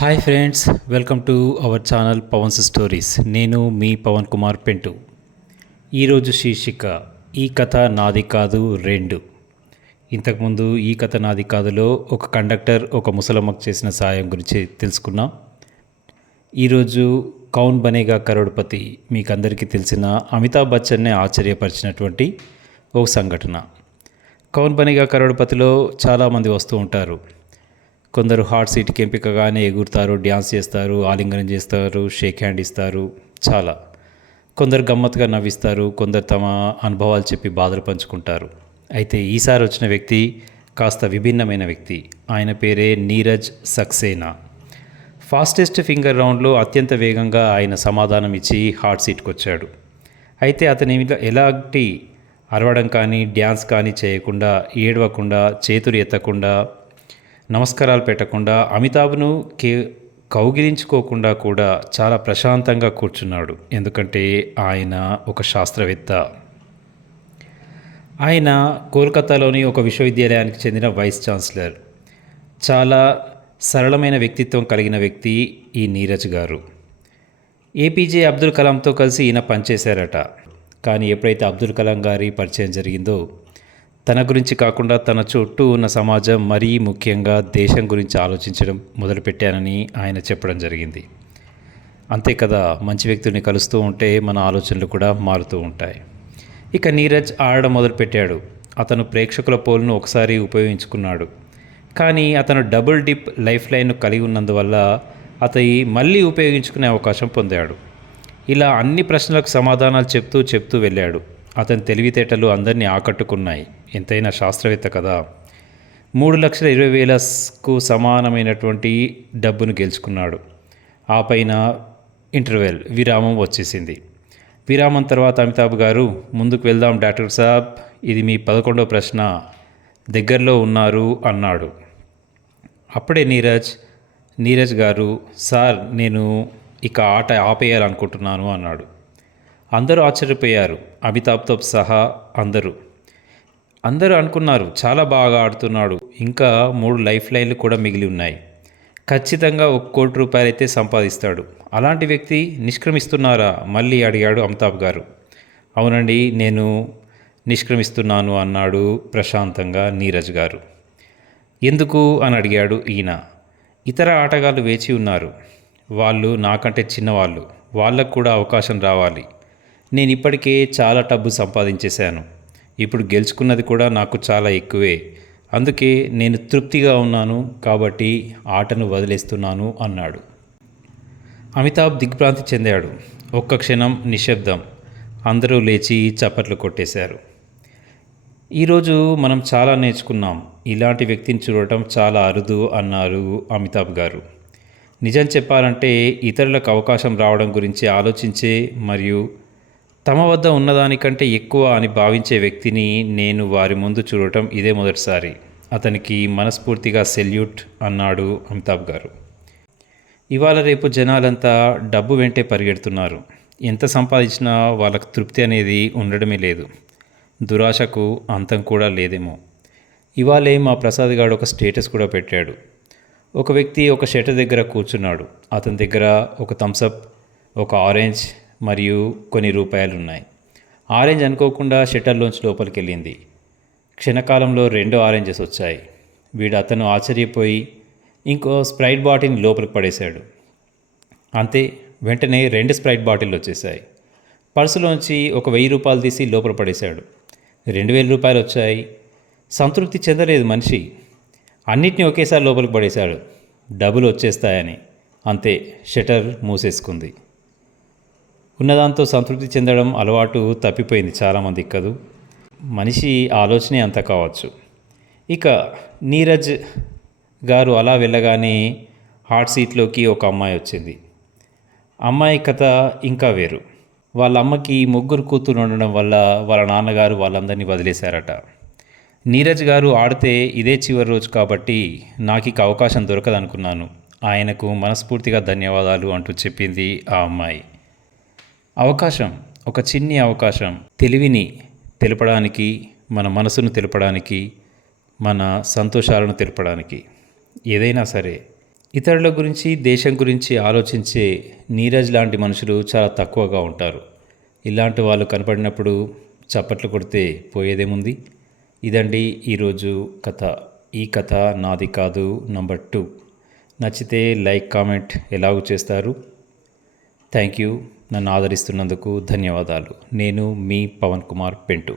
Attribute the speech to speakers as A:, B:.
A: Hi friends welcome to our channel Pavan's stories నేను మీ పవన్ కుమార్ పెంటు ఈరోజు శీర్షిక ఈ కథ నాది కాదు రెండు. ఇంతకుముందు ఈ కథ నాది కాదులో ఒక కండక్టర్ ఒక ముసలమ్మకు చేసిన సాయం గురించి తెలుసుకున్నాం. ఈరోజు కౌన్ బనేగా కరోడ్పతి మీకు అందరికీ తెలిసిన అమితాబ్ బచ్చన్నే ఆశ్చర్యపరిచినటువంటి ఒక సంఘటన. కౌన్ బనేగా కరోడ్పతిలో చాలామంది వస్తూ ఉంటారు. కొందరు హాట్ సీట్కి ఎంపికగానే ఎగురుతారు డ్యాన్స్ చేస్తారు ఆలింగనం చేస్తారు షేక్ హ్యాండ్ ఇస్తారు చాలా. కొందరు గమ్మత్తుగా నవ్విస్తారు కొందరు తమ అనుభవాలు చెప్పి బాధలు పంచుకుంటారు. అయితే ఈసారి వచ్చిన వ్యక్తి కాస్త విభిన్నమైన వ్యక్తి. ఆయన పేరే నీరజ్ సక్సేనా. ఫాస్టెస్ట్ ఫింగర్ రౌండ్లో అత్యంత వేగంగా ఆయన సమాధానం ఇచ్చి హాట్ సీట్కి వచ్చాడు అయితే అతని ఎలాంటి అరవడం కానీ డ్యాన్స్ కానీ చేయకుండా ఏడవకుండా చేతులు ఎత్తకుండా నమస్కారాలు పెట్టకుండా అమితాబ్ను కే కౌగిలించుకోకుండా కూడా చాలా ప్రశాంతంగా కూర్చున్నాడు. ఎందుకంటే ఆయన ఒక శాస్త్రవేత్త. ఆయన కోల్కతాలోని ఒక విశ్వవిద్యాలయానికి చెందిన వైస్ ఛాన్సలర్. చాలా సరళమైన వ్యక్తిత్వం కలిగిన వ్యక్తి ఈ నీరజ్ గారు. ఏపీజే అబ్దుల్ కలాంతో కలిసి ఈయన పనిచేశారట. కానీ ఎప్పుడైతే అబ్దుల్ కలాం గారి పరిచయం జరిగిందో తన గురించి కాకుండా తన చుట్టూ ఉన్న సమాజం మరీ ముఖ్యంగా దేశం గురించి ఆలోచించడం మొదలుపెట్టానని ఆయన చెప్పడం జరిగింది. అంతే కదా మంచి వ్యక్తుల్ని కలుస్తూ ఉంటే మన ఆలోచనలు కూడా మారుతూ ఉంటాయి. ఇక నీరజ్ ఆడడం మొదలుపెట్టాడు. అతను ప్రేక్షకుల పోల్ను ఒకసారి ఉపయోగించుకున్నాడు. కానీ అతను డబుల్ డిప్ లైఫ్ లైన్ను కలిగి ఉన్నందువల్ల అతని మళ్ళీ ఉపయోగించుకునే అవకాశం పొందాడు. ఇలా అన్ని ప్రశ్నలకు సమాధానాలు చెప్తూ చెప్తూ వెళ్ళాడు. అతని తెలివితేటలు అందరినీ ఆకట్టుకున్నాయి. ఎంతైనా శాస్త్రవేత్త కదా. మూడు లక్షల ఇరవై వేలకు సమానమైనటువంటి డబ్బును గెలుచుకున్నాడు. ఆ పైన ఇంటర్వెల్ విరామం వచ్చేసింది. విరామం తర్వాత అమితాబ్ గారు ముందుకు వెళ్దాం డాక్టర్ సాబ్ ఇది మీ పదకొండవ ప్రశ్న దగ్గరలో ఉన్నారు అన్నాడు. అప్పుడే నీరజ్ నీరజ్ గారు సార్ నేను ఇక ఆట ఆపేయాలనుకుంటున్నాను అన్నాడు. అందరూ ఆశ్చర్యపోయారు. అమితాబ్తో సహా అందరూ. అందరూ అనుకున్నారు చాలా బాగా ఆడుతున్నాడు. ఇంకా మూడు లైఫ్ లైన్లు కూడా మిగిలి ఉన్నాయి. ఖచ్చితంగా ఒక కోటి రూపాయలు అయితే సంపాదిస్తాడు. అలాంటి వ్యక్తి నిష్క్రమిస్తున్నారా? మళ్ళీ అడిగాడు అమితాబ్ గారు. అవునండి నేను నిష్క్రమిస్తున్నాను అన్నాడు ప్రశాంతంగా నీరజ్ గారు. ఎందుకు? అని అడిగాడు ఈయన. ఇతర ఆటగాళ్ళు వేచి ఉన్నారు. వాళ్ళు నాకంటే చిన్నవాళ్ళు. వాళ్ళకు కూడా అవకాశం రావాలి. నేను ఇప్పటికే చాలా డబ్బు సంపాదించేశాను. ఇప్పుడు గెలుచుకున్నది కూడా నాకు చాలా ఎక్కువే. అందుకే నేను తృప్తిగా ఉన్నాను కాబట్టి ఆటను వదిలేస్తున్నాను అన్నాడు. అమితాబ్ దిగ్భ్రాంతి చెందాడు. ఒక్క క్షణం నిశ్శబ్దం. అందరూ లేచి చప్పట్లు కొట్టేశారు. ఈరోజు మనం చాలా నేర్చుకున్నాం. ఇలాంటి వ్యక్తిని చూడటం చాలా అరుదు అన్నారు అమితాబ్ గారు. నిజం చెప్పాలంటే ఇతరులకు అవకాశం రావడం గురించి ఆలోచించే మరియు తమ వద్ద ఉన్నదానికంటే ఎక్కువ అని భావించే వ్యక్తిని నేను వారి ముందు చూడటం ఇదే మొదటిసారి. అతనికి మనస్ఫూర్తిగా సెల్యూట్ అన్నాడు అమితాబ్ గారు. ఇవాళ రేపు జనాలంతా డబ్బు వెంటే పరిగెడుతున్నారు. ఎంత సంపాదించినా వాళ్ళకు తృప్తి అనేది ఉండడమే లేదు. దురాశకు అంతం కూడా లేదేమో. ఇవాళే మా ప్రసాద్ గారు ఒక స్టేటస్ కూడా పెట్టాడు. ఒక వ్యక్తి ఒక షటర్ దగ్గర కూర్చున్నాడు. అతని దగ్గర ఒక థమ్సప్ ఒక ఆరెంజ్ మరియు కొన్ని రూపాయలు ఉన్నాయి ఆరెంజ్ అనుకోకుండా షట్టర్లోంచి లోపలికి వెళ్ళింది క్షణకాలంలో రెండు ఆరెంజెస్ వచ్చాయి. వీడు అతను ఆశ్చర్యపోయి ఇంకో స్ప్రైట్ బాటిల్ లోపలికి పడేశాడు. అంతే వెంటనే రెండు స్ప్రైట్ బాటిల్ వచ్చేసాయి పర్సులోంచి ఒక వెయ్యి రూపాయలు తీసి లోపల పడేశాడు. రెండు వేల రూపాయలు వచ్చాయి. సంతృప్తి చెందలేదు మనిషి. అన్నిటినీ ఒకేసారి లోపలికి పడేశాడు. డబ్బులు వచ్చేస్తాయని. అంతే షటర్ మూసేసుకుంది. ఉన్నదాంతో సంతృప్తి చెందడం అలవాటు తప్పిపోయింది చాలామంది కదూ. మనిషి ఆలోచనే అంత కావచ్చు. ఇక నీరజ్ గారు అలా వెళ్ళగానే హాట్ సీట్లోకి ఒక అమ్మాయి వచ్చింది. అమ్మాయి కథ ఇంకా వేరు. వాళ్ళ అమ్మకి ముగ్గురు కూతురు ఉండడం వల్ల వాళ్ళ నాన్నగారు వాళ్ళందరినీ వదిలేశారట. నీరజ్ గారు ఆడితే ఇదే చివరి రోజు కాబట్టి నాకు ఇక అవకాశం దొరకదనుకున్నాను. ఆయనకు మనస్ఫూర్తిగా ధన్యవాదాలు అంటూ చెప్పింది ఆ అమ్మాయి. అవకాశం ఒక చిన్ని అవకాశం తెలివిని తెలపడానికి మన మనసును తెలపడానికి మన సంతోషాలను తెలపడానికి. ఏదైనా సరే ఇతరుల గురించి దేశం గురించి ఆలోచించే నీరజ్ లాంటి మనుషులు చాలా తక్కువగా ఉంటారు. ఇలాంటి వాళ్ళు కనపడినప్పుడు చప్పట్లు కొడితే పోయేదేముంది? ఇదండి ఈరోజు కథ. ఈ కథ నాది కాదు నంబర్ టూ. నచ్చితే లైక్ కామెంట్ ఎలాగూ చేస్తారు? Thank you. నన్ను ఆదరిస్తున్నందుకు ధన్యవాదాలు. నేను మీ పవన్ కుమార్ పెంటు.